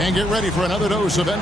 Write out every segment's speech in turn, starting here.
And get ready for another dose of it.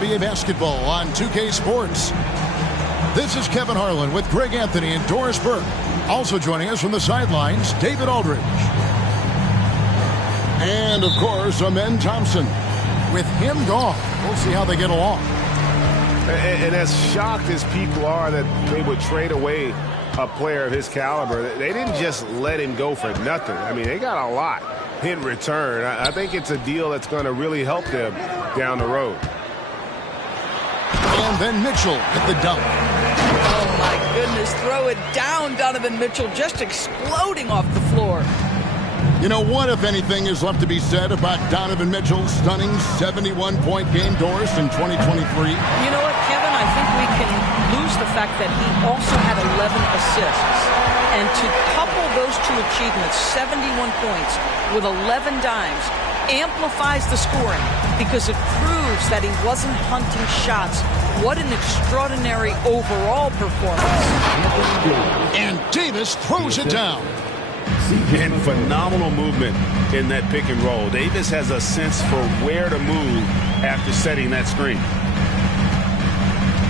NBA basketball on 2K Sports. This is Kevin Harlan with Greg Anthony and Doris Burke. Also joining us from the sidelines, David Aldridge. And, of course, Amen Thompson. With him gone, we'll see how they get along. And as shocked as people are that they would trade away a player of his caliber, they didn't just let him go for nothing. I mean, they got a lot in return. I think it's a deal that's going to really help them down the road. And then Mitchell at the dunk. Oh, my goodness. Throw it down, Donovan Mitchell, just exploding off the floor. You know, what, if anything, is left to be said about Donovan Mitchell's stunning 71-point game, Doris, in 2023? You know what, Kevin? I think we can lose the fact that he also had 11 assists. And to couple those two achievements, 71 points with 11 dimes, amplifies the scoring because it proves that he wasn't hunting shots. What an extraordinary overall performance. And Davis throws it down. And phenomenal movement in that pick and roll. Davis has a sense for where to move after setting that screen.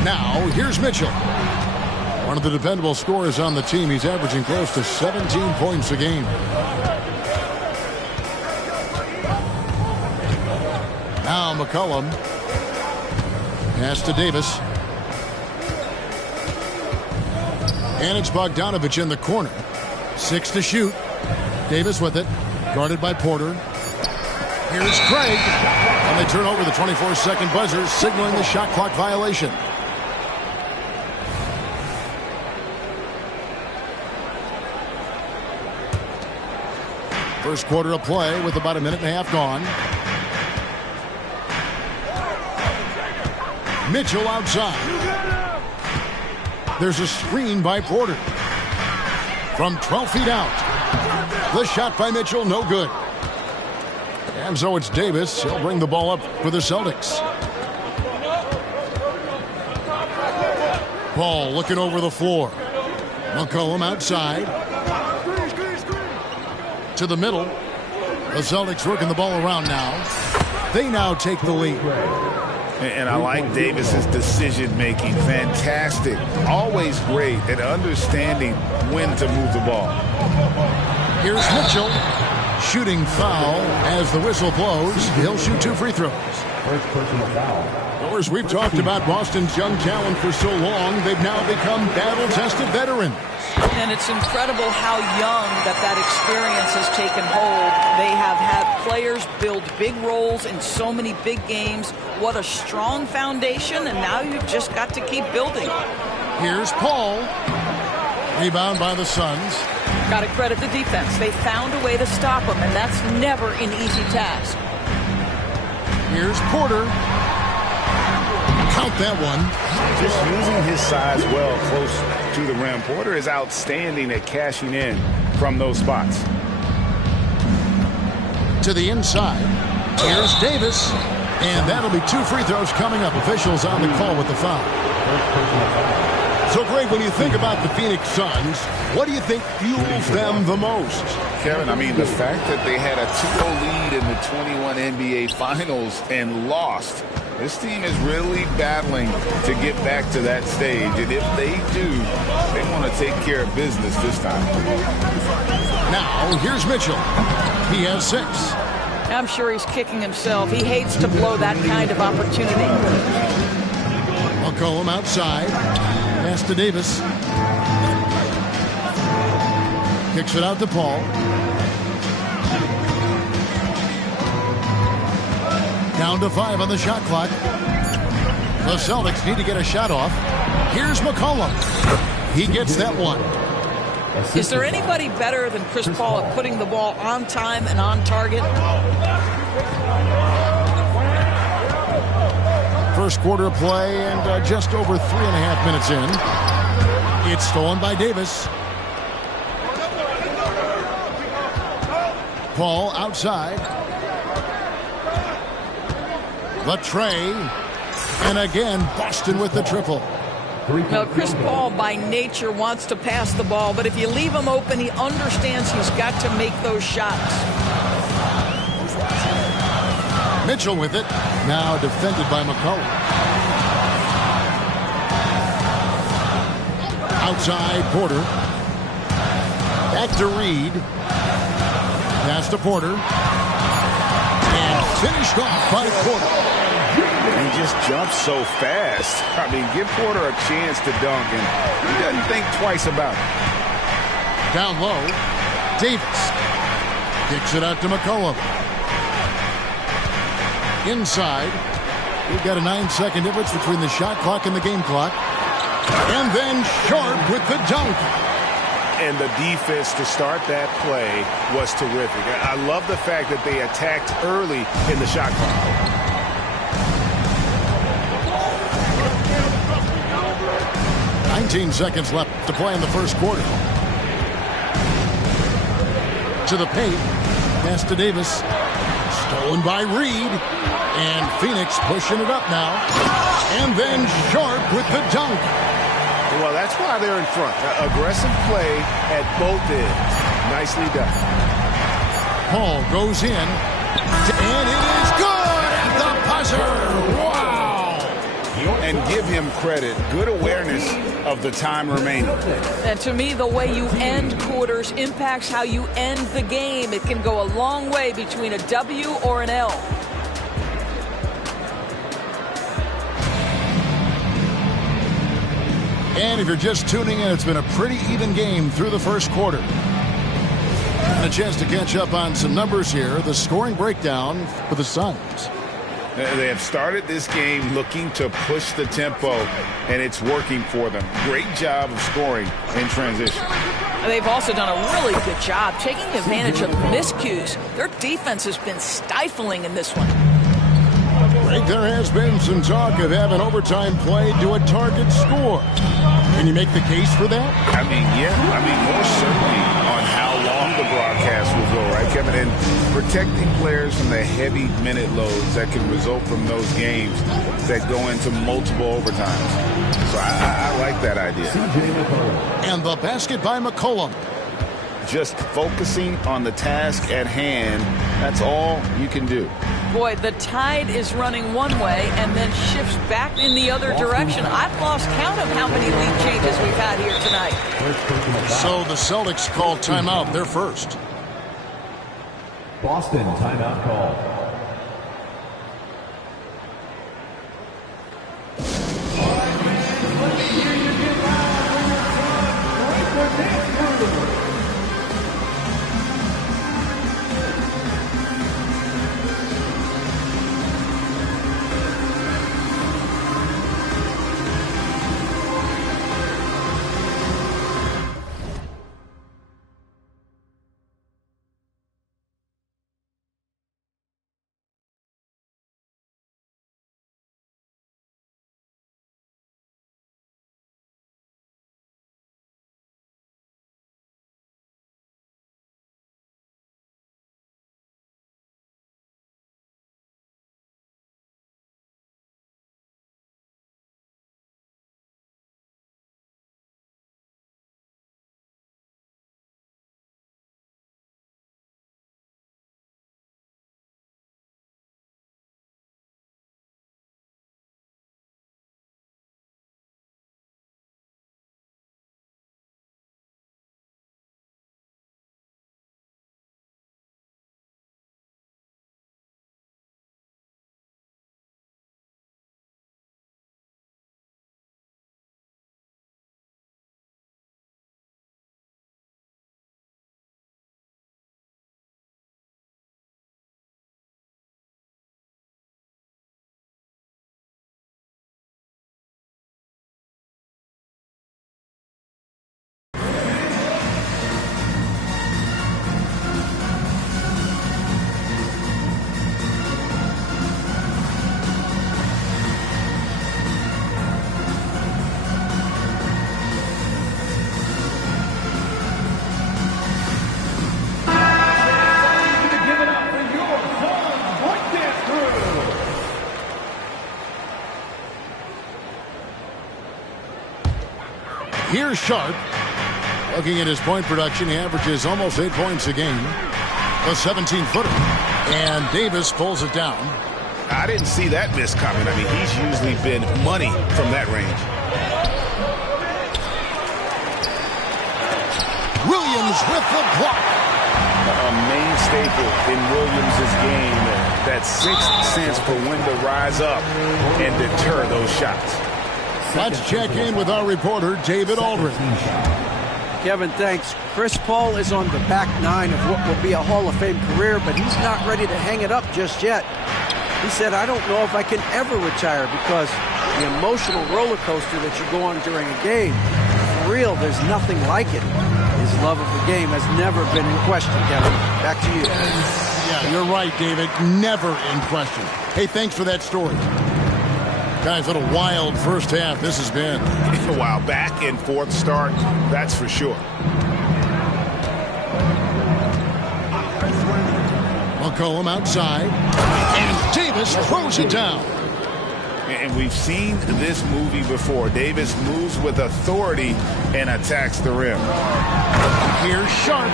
Now, here's Mitchell. One of the dependable scorers on the team. He's averaging close to 17 points a game. Now McCollum. Pass to Davis. And it's Bogdanovich in the corner. 6 to shoot. Davis with it. Guarded by Porter. Here's Craig. And they turn over the 24-second buzzer, signaling the shot clock violation. First quarter of play with about a minute and a half gone. Mitchell outside. There's a screen by Porter. From 12 feet out. The shot by Mitchell, no good. And so it's Davis. He'll bring the ball up for the Celtics. Ball looking over the floor. McCollum outside. To the middle. The Celtics working the ball around now. They now take the lead. And I like Davis's decision-making. Fantastic. Always great at understanding when to move the ball. Here's Mitchell. Shooting foul as the whistle blows. He'll shoot 2 free throws. First personal foul. Of course, we've talked about Boston's young talent for so long. They've now become battle-tested veterans. And it's incredible how young that experience has taken hold. They have had players build big roles in so many big games. What a strong foundation, and now you've just got to keep building. Here's Paul. Rebound by the Suns. Got to credit the defense. They found a way to stop him, and that's never an easy task. Here's Porter. Count that one. Just using his size well close to the rim. Porter is outstanding at cashing in from those spots. To the inside. Here's Davis. And that'll be 2 free throws coming up. Officials on the call with the foul. So, Greg, when you think about the Phoenix Suns, what do you think fuels them the most? Kevin, I mean, the fact that they had a 2-0 lead in the 21 NBA Finals and lost. This team is really battling to get back to that stage. And if they do, they want to take care of business this time. Now, here's Mitchell. He has 6. I'm sure he's kicking himself. He hates to blow that kind of opportunity. McCollum outside. Pass to Davis. Kicks it out to Paul. Down to 5 on the shot clock. The Celtics need to get a shot off. Here's McCollum. He gets that one. Is there anybody better than Chris Paul at putting the ball on time and on target? First quarter play and just over 3.5 minutes in. It's stolen by Davis. Paul outside. The tray. And again, Boston with the triple. Now, Chris Paul by nature wants to pass the ball, but if you leave him open, he understands he's got to make those shots. Mitchell with it. Now defended by McCollum. Outside, Porter. Back to Reed. Pass to Porter. And finished off by Porter. He just jumps so fast. I mean, give Porter a chance to dunk, and he doesn't think twice about it. Down low, Davis kicks it out to McCollum. Inside, we've got a 9-second difference between the shot clock and the game clock. And then Sharp with the dunk. And the defense to start that play was terrific. I love the fact that they attacked early in the shot clock. 19 seconds left to play in the first quarter. To the paint. Pass to Davis. Stolen by Reed. And Phoenix pushing it up now. And then Sharp with the dunk. Well, that's why they're in front. Aggressive play at both ends. Nicely done. Paul goes in. And it is good at the buzzer. Wow. And give him credit. Good awareness of the time remaining. And to me, the way you end quarters impacts how you end the game. It can go a long way between a W or an L. And if you're just tuning in, it's been a pretty even game through the first quarter. And a chance to catch up on some numbers here. The scoring breakdown for the Suns. They have started this game looking to push the tempo, and it's working for them. Great job of scoring in transition. They've also done a really good job taking advantage of miscues. Their defense has been stifling in this one. Greg, there has been some talk of having overtime played to a target score. Can you make the case for that? I mean, yeah. I mean, more certainly on how long the broadcast will go, right, Kevin? And protecting players from the heavy minute loads that can result from those games that go into multiple overtimes. So I like that idea. And the basket by McCollum. Just focusing on the task at hand, that's all you can do. Boy, the tide is running one way and then shifts back in the other direction. I've lost count of how many lead changes we've had here tonight. So the Celtics call timeout. They're first. Boston timeout call. Here's Sharp. Looking at his point production, he averages almost 8 points a game. A 17-footer. And Davis pulls it down. I didn't see that miss coming. I mean, he's usually been money from that range. Williams with the block. A main staple in Williams' game. That sixth sense for when to rise up and deter those shots. Let's check in with our reporter, David Aldridge. Kevin, thanks. Chris Paul is on the back nine of what will be a Hall of Fame career, but he's not ready to hang it up just yet. He said, I don't know if I can ever retire because the emotional roller coaster that you go on during a game, for real, there's nothing like it. His love of the game has never been in question, Kevin. Back to you. Yeah, you're right, David. Never in question. Hey, thanks for that story. Guys, what a wild first half this has been. Wow, back and forth start, that's for sure. McCollum outside. And Davis throws it down. And we've seen this movie before. Davis moves with authority and attacks the rim. Here's Sharp.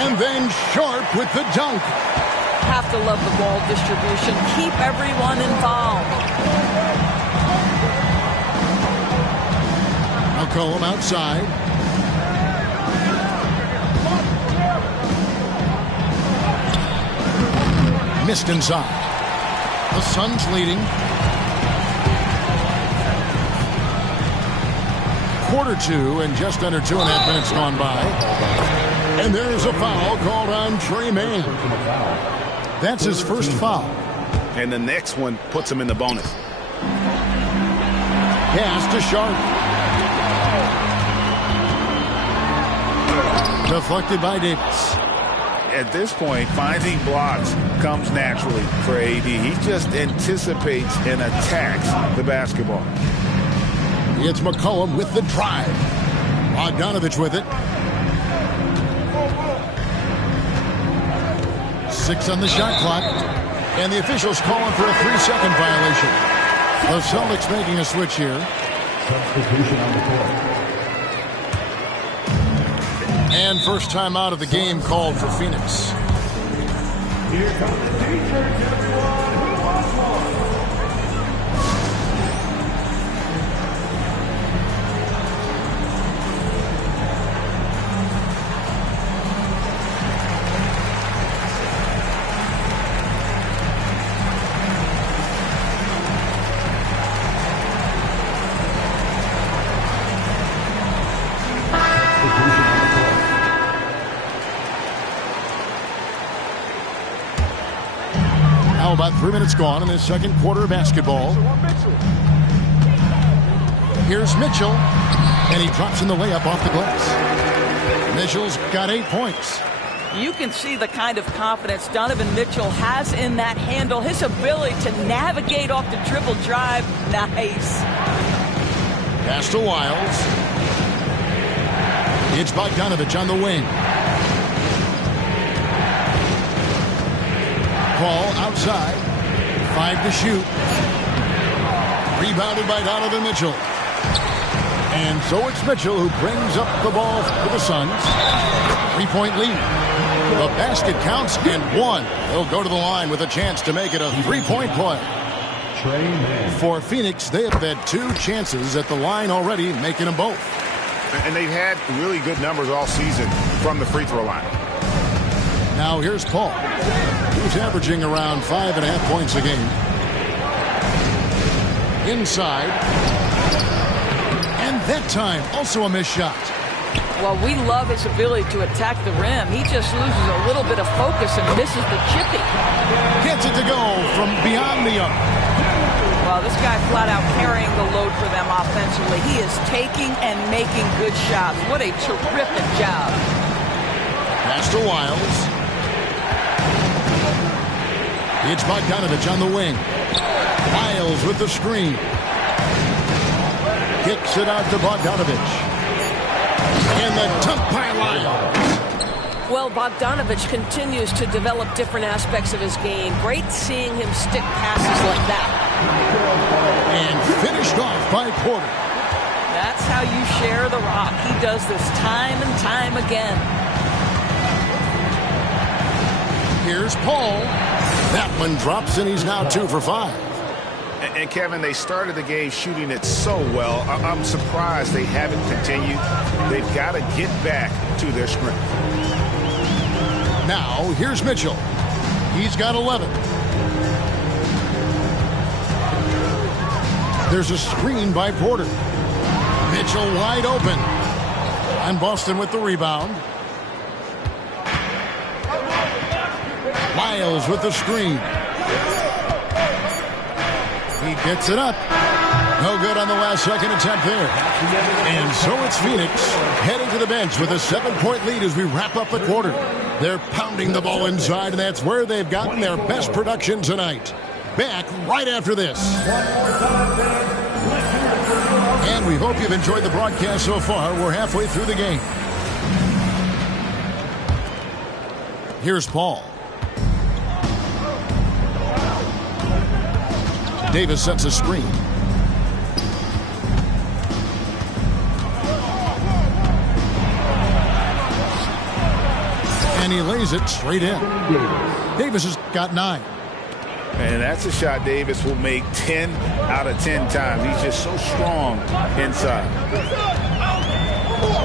And then Sharp with the dunk. Have to love the ball distribution. Keep everyone involved. McCollum outside. Missed inside. The Suns leading. Quarter two and just under 2.5 minutes gone by. And there's a foul called on Tre Mann. That's his first foul. And the next one puts him in the bonus. Pass to Sharp. Deflected by Davis. At this point, finding blocks comes naturally for AD. He just anticipates and attacks the basketball. It's McCollum with the drive. Bogdanovich with it. 6 on the shot clock. And the officials calling for a 3-second violation. The Celtics making a switch here. Substitution on the court. And first time out of the game called for Phoenix. Here comes the defense, everyone. Who wants one? About 3 minutes gone in the second quarter of basketball. Here's Mitchell, and he drops in the layup off the glass. Mitchell's got 8 points. You can see the kind of confidence Donovan Mitchell has in that handle. His ability to navigate off the dribble drive. Nice. Pass to Wiles. It's Bogdanovich on the wing. Paul outside. 5 to shoot. Rebounded by Donovan Mitchell. And so it's Mitchell who brings up the ball for the Suns. 3-point lead. The basket counts and 1. They'll go to the line with a chance to make it a 3-point play. For Phoenix, they have had 2 chances at the line already, making them both. And they've had really good numbers all season from the free throw line. Now here's Paul, who's averaging around 5.5 points a game. Inside. And that time, also a missed shot. Well, we love his ability to attack the rim. He just loses a little bit of focus and misses the chippy. Gets it to go from beyond the arc. Well, this guy flat out carrying the load for them offensively. He is taking and making good shots. What a terrific job. Pass to Wiles. It's Bogdanovich on the wing. Wiles with the screen. Kicks it out to Bogdanovich. And the dunk by Wiles. Well, Bogdanovich continues to develop different aspects of his game. Great seeing him stick passes like that. And finished off by Porter. That That's how you share the rock. He does this time and time again. Here's Paul. That one drops, and he's now 2 for 5. And Kevin, they started the game shooting it so well. I'm surprised they haven't continued. They've got to get back to their strength. Now, here's Mitchell. He's got 11. There's a screen by Porter. Mitchell wide open. And Boston with the rebound. Lyles with the screen. He gets it up. No good on the last second attempt there. And so it's Phoenix heading to the bench with a 7-point lead as we wrap up the quarter. They're pounding the ball inside, and that's where they've gotten their best production tonight. Back right after this. And we hope you've enjoyed the broadcast so far. We're halfway through the game. Here's Paul. Davis sets a screen. And he lays it straight in. Davis has got 9. And that's a shot Davis will make 10 out of 10 times. He's just so strong inside.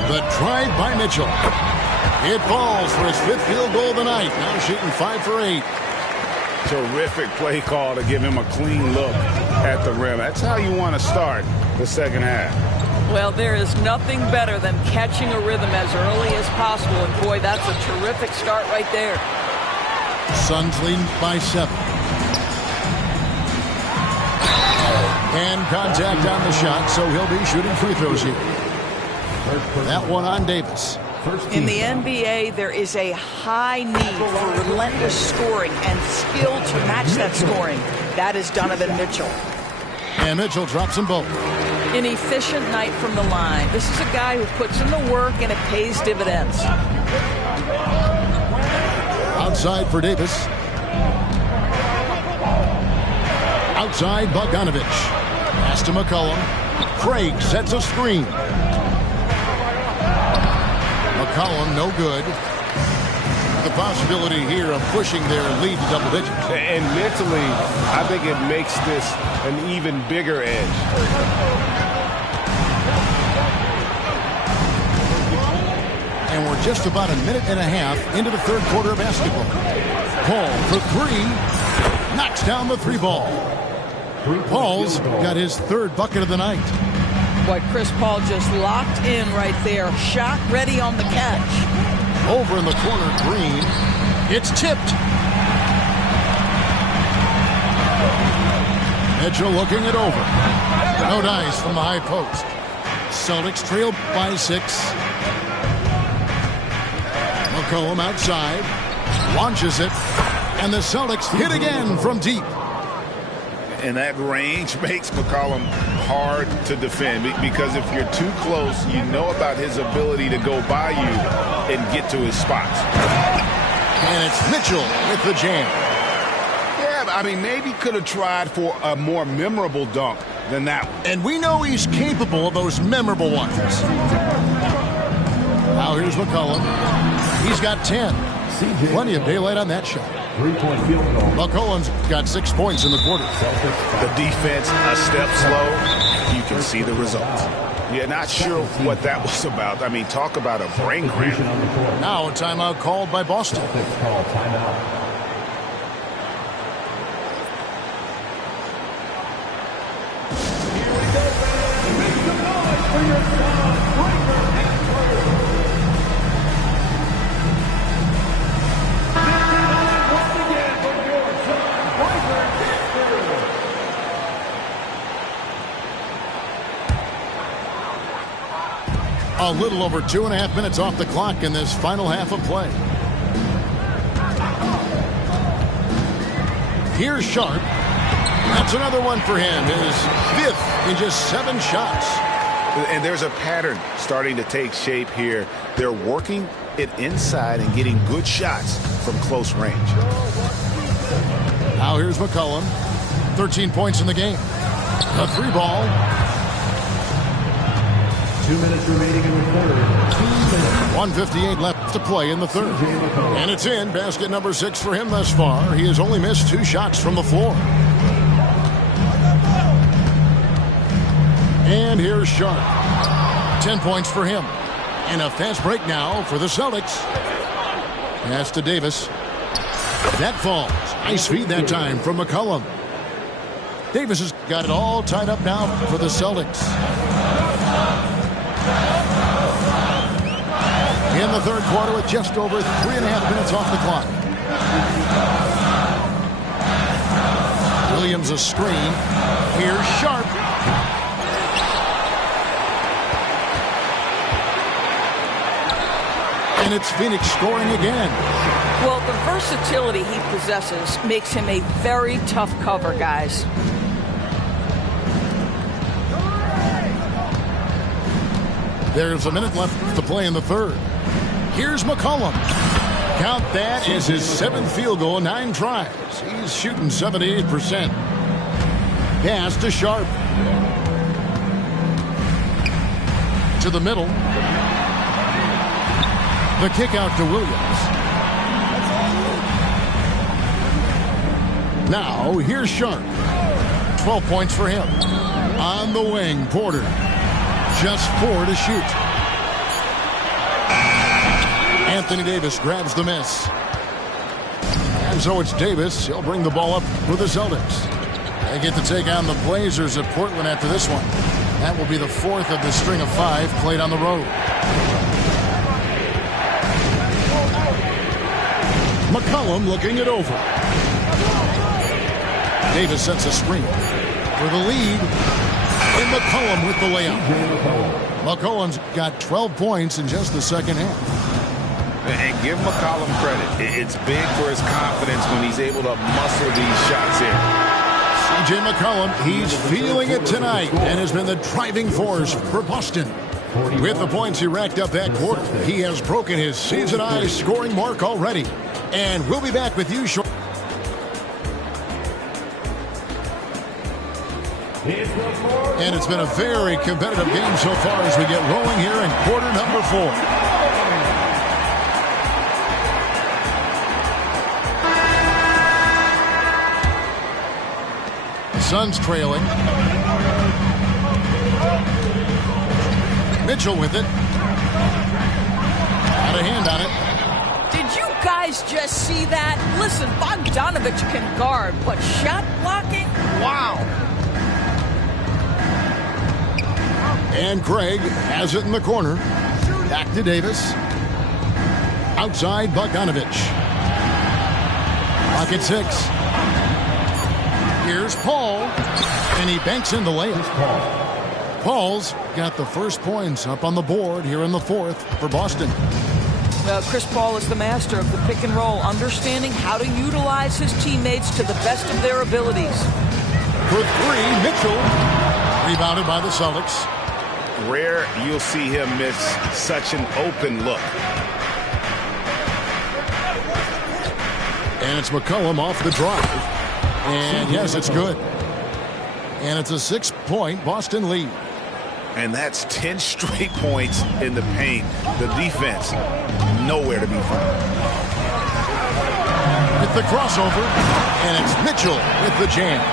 The drive by Mitchell. It falls for his 5th field goal of the night. Now shooting 5 for 8. Terrific play call to give him a clean look at the rim. That's how you want to start the second half. Well, there is nothing better than catching a rhythm as early as possible. And, boy, that's a terrific start right there. Suns leading by 7. And contact on the shot, so he'll be shooting free throws here. That one on Davis. In the NBA, there is a high need for relentless scoring and skill to match that scoring. That is Donovan Mitchell. And Mitchell drops them both. An efficient night from the line. This is a guy who puts in the work, and it pays dividends. Outside for Davis. Outside, Bogdanovich. Pass to McCollum. Craig sets a screen. McCollum, no good. The possibility here of pushing their lead to double digits. And mentally, I think it makes this an even bigger edge. And we're just about a minute and a half into the third quarter of basketball. Paul for 3. Knocks down the 3 ball. Paul's got his 3rd bucket of the night. Boy, Chris Paul just locked in right there. Shot ready on the catch. Over in the corner, Green. It's tipped. Mitchell looking it over. No dice from the high post. Celtics trail by 6. McCollum outside. Launches it. And the Celtics hit again from deep. And that range makes McCollum hard to defend because if you're too close, you know about his ability to go by you and get to his spots. And it's Mitchell with the jam. Yeah, I mean, maybe could have tried for a more memorable dunk than that one. And we know he's capable of those memorable ones. Now here's McCollum. He's got 10. Plenty of daylight on that shot. 3-point field goal. McCollum's got 6 points in the quarter. The defense a step slow. You can see the result. Yeah, not sure what that was about. I mean, talk about a brain cramp. Now a timeout called by Boston. Call timeout. Here we go, fans. Make some noise for your son, Breaker and Carter. Once again for your son, Breaker and Carter. A little over 2.5 minutes off the clock in this final half of play. Here's Sharp. That's another one for him. His 5th in just 7 shots. And there's a pattern starting to take shape here. They're working it inside and getting good shots from close range. Now here's McCollum. 13 points in the game. A 3 ball. 2 minutes remaining in the third. 1:58 left to play in the third. And it's in. Basket number 6 for him thus far. He has only missed 2 shots from the floor. And here's Sharp. 10 points for him. And a fast break now for the Celtics. Pass to Davis. That falls. Nice feed that time from McCollum. Davis has got it all tied up now for the Celtics. In the third quarter with just over 3.5 minutes off the clock. Williams a screen. Here's Sharp. And it's Phoenix scoring again. Well, the versatility he possesses makes him a very tough cover, guys. There's a minute left to play in the third. Here's McCollum. Count that as his 7th field goal, 9 tries. He's shooting 78%. Pass to Sharp. To the middle. The kick out to Williams. Now, here's Sharp. 12 points for him. On the wing, Porter. Just 4 to shoot. Anthony Davis grabs the miss. And so it's Davis. He'll bring the ball up for the Celtics. They get to take on the Blazers at Portland after this one. That will be the 4th of the string of 5 played on the road. McCollum looking it over. Davis sets a screen for the lead. And McCollum with the layup. McCollum's got 12 points in just the second half. And give McCollum credit. It's big for his confidence when he's able to muscle these shots in. C.J. McCollum, he's feeling it tonight and has been the driving force for Boston. With the points he racked up that quarter, he has broken his season-high scoring mark already. And we'll be back with you shortly. And it's been a very competitive game so far as we get rolling here in quarter number 4. The Suns trailing. Mitchell with it. Got a hand on it. Did you guys just see that? Listen, Bogdanovich can guard, but shot blocking? Wow. And Craig has it in the corner. Back to Davis. Outside Bogdanovich. Clock at 6. Here's Paul. And he banks in the layup. Paul's got the first points up on the board here in the 4th for Boston. Chris Paul is the master of the pick and roll, understanding how to utilize his teammates to the best of their abilities. For 3, Mitchell. Rebounded by the Celtics. Rare you'll see him miss such an open look. And it's McCollum off the drive. And yes, it's good. And it's a 6-point Boston lead. And that's 10 straight points in the paint. The defense, nowhere to be found. With the crossover, and it's Mitchell with the jam.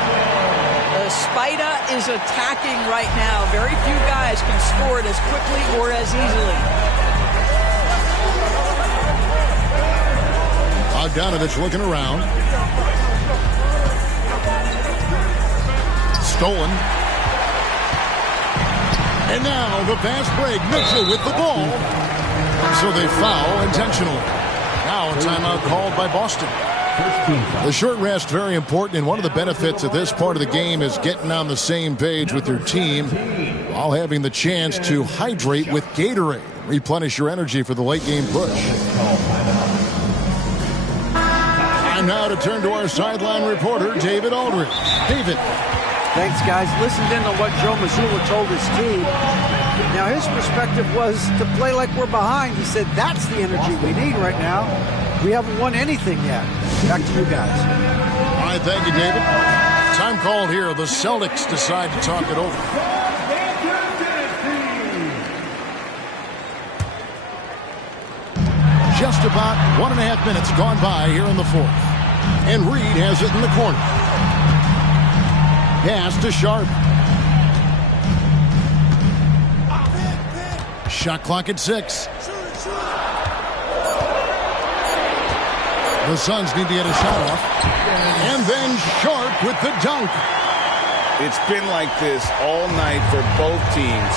Spida is attacking right now. Very few guys can score it as quickly or as easily. Bogdanovich looking around. Stolen. And now the fast break. Mitchell with the ball. So they foul intentionally. Now a timeout called by Boston. The short rest, very important, and one of the benefits of this part of the game is getting on the same page with your team while having the chance to hydrate with Gatorade. Replenish your energy for the late game push. Time now to turn to our sideline reporter, David Aldridge. David. Thanks, guys. Listened in on what Joe Mazzulla told his team. Now, his perspective was to play like we're behind. He said that's the energy we need right now. We haven't won anything yet. Back to you guys. All right, thank you, David. Time called here. The Celtics decide to talk it over. Just about 1.5 minutes gone by here in the fourth. And Reed has it in the corner. Pass to Sharp. Shot clock at 6. The Suns need to get a shot off. And then Sharp with the dunk. It's been like this all night for both teams.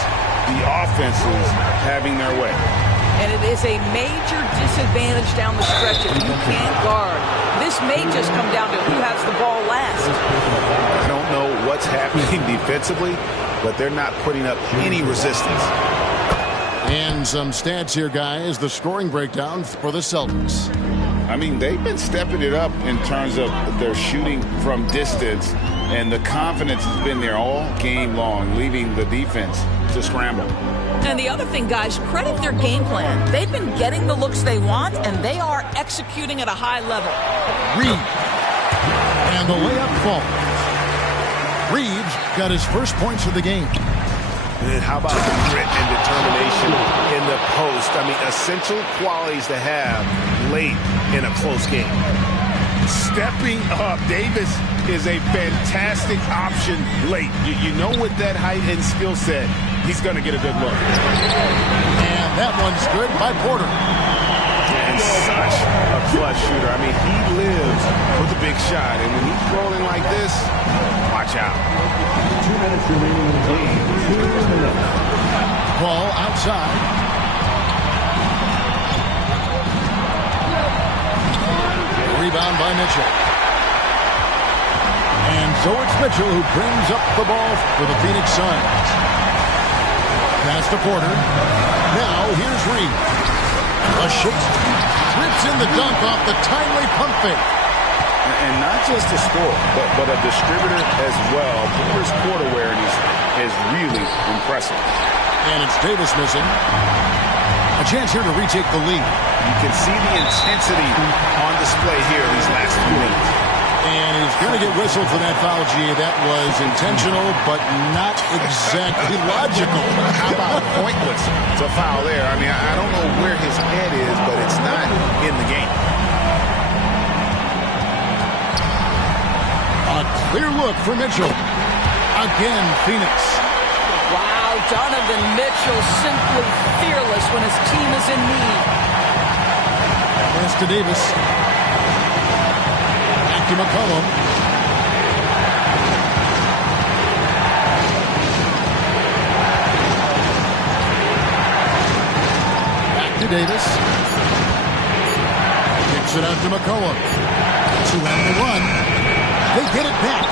The offenses having their way. And it is a major disadvantage down the stretch if you can't guard. This may just come down to who has the ball last. I don't know what's happening defensively, but they're not putting up any resistance. And some stats here, guys. The scoring breakdown for the Celtics. I mean, they've been stepping it up in terms of their shooting from distance, and the confidence has been there all game long, leaving the defense to scramble. And the other thing, guys, credit their game plan. They've been getting the looks they want, and they are executing at a high level. Reed. And the layup falls. Reeves got his first points of the game. And how about the grit and determination in the post? I mean, essential qualities to have late in a close game. Stepping up, Davis is a fantastic option late. You know, with that height and skill set, he's going to get a good look. And that one's good by Porter. And such a clutch shooter. I mean, he lives with a big shot. And when he's rolling like this, watch out. 2 minutes remaining in the game. 2 minutes. Ball outside. Rebound by Mitchell. And so it's Mitchell who brings up the ball for the Phoenix Suns. Pass to Porter. Now here's Reed. A shake. Rips in the dunk off the timely pump fake. And not just a scorer, but a distributor as well. Porter's court awareness is really impressive. And it's Davis missing. A chance here to retake the lead. You can see the intensity on display here these last few minutes. And he's going to get whistled for that foul, G. That was intentional, but not exactly logical. How about pointless? It's a foul there. I mean, I don't know where his head is, but it's not in the game. A clear look for Mitchell. Again, Phoenix. Wow, Donovan Mitchell simply fearless when his team is in need. Pass to Davis. Back to McCollum. Back to Davis. Kicks it out to McCollum. 2 out of the run. They get it back.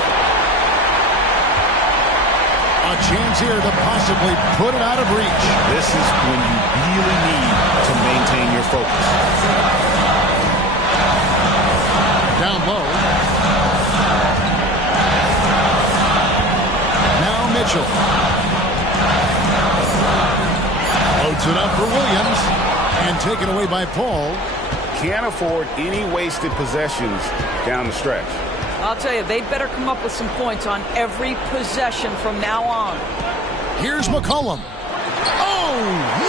A chance here to possibly put it out of reach. This is when you really need to maintain your focus. Down low. Now Mitchell. Loads it up for Williams. And taken away by Paul. Can't afford any wasted possessions down the stretch. I'll tell you, they'd better come up with some points on every possession from now on. Here's McCollum. Oh,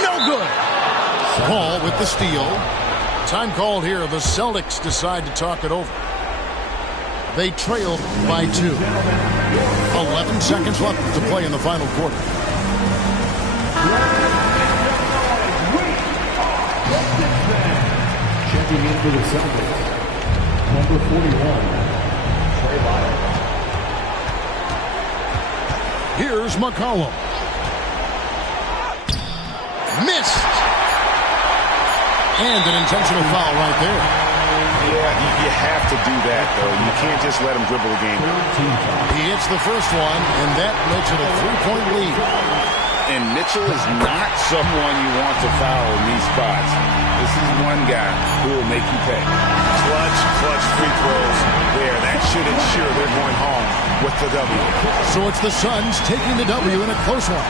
no good. Paul with the steal. Time called here. The Celtics decide to talk it over. They trail by 2. 11 seconds left to play in the final quarter. Checking in for the Celtics. Number 41. Here's McCollum. Missed. And an intentional foul right there. Yeah, you have to do that, though. You can't just let him dribble the game. He hits the first one, and that makes it a 3-point lead. And Mitchell is not someone you want to foul in these spots. This is one guy who will make you pay. Clutch free throws there. That should ensure they're going home with the W. So it's the Suns taking the W in a close one.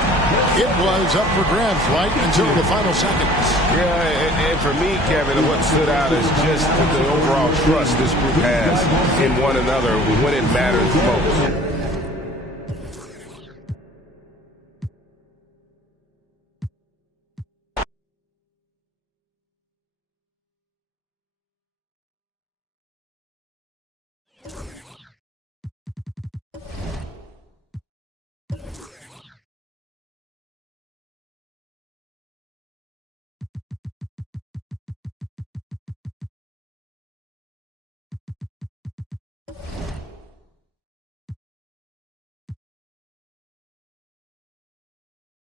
It was up for grabs right until the final seconds. Yeah, and for me, Kevin, what stood out is just the overall trust this group has in one another when it matters most.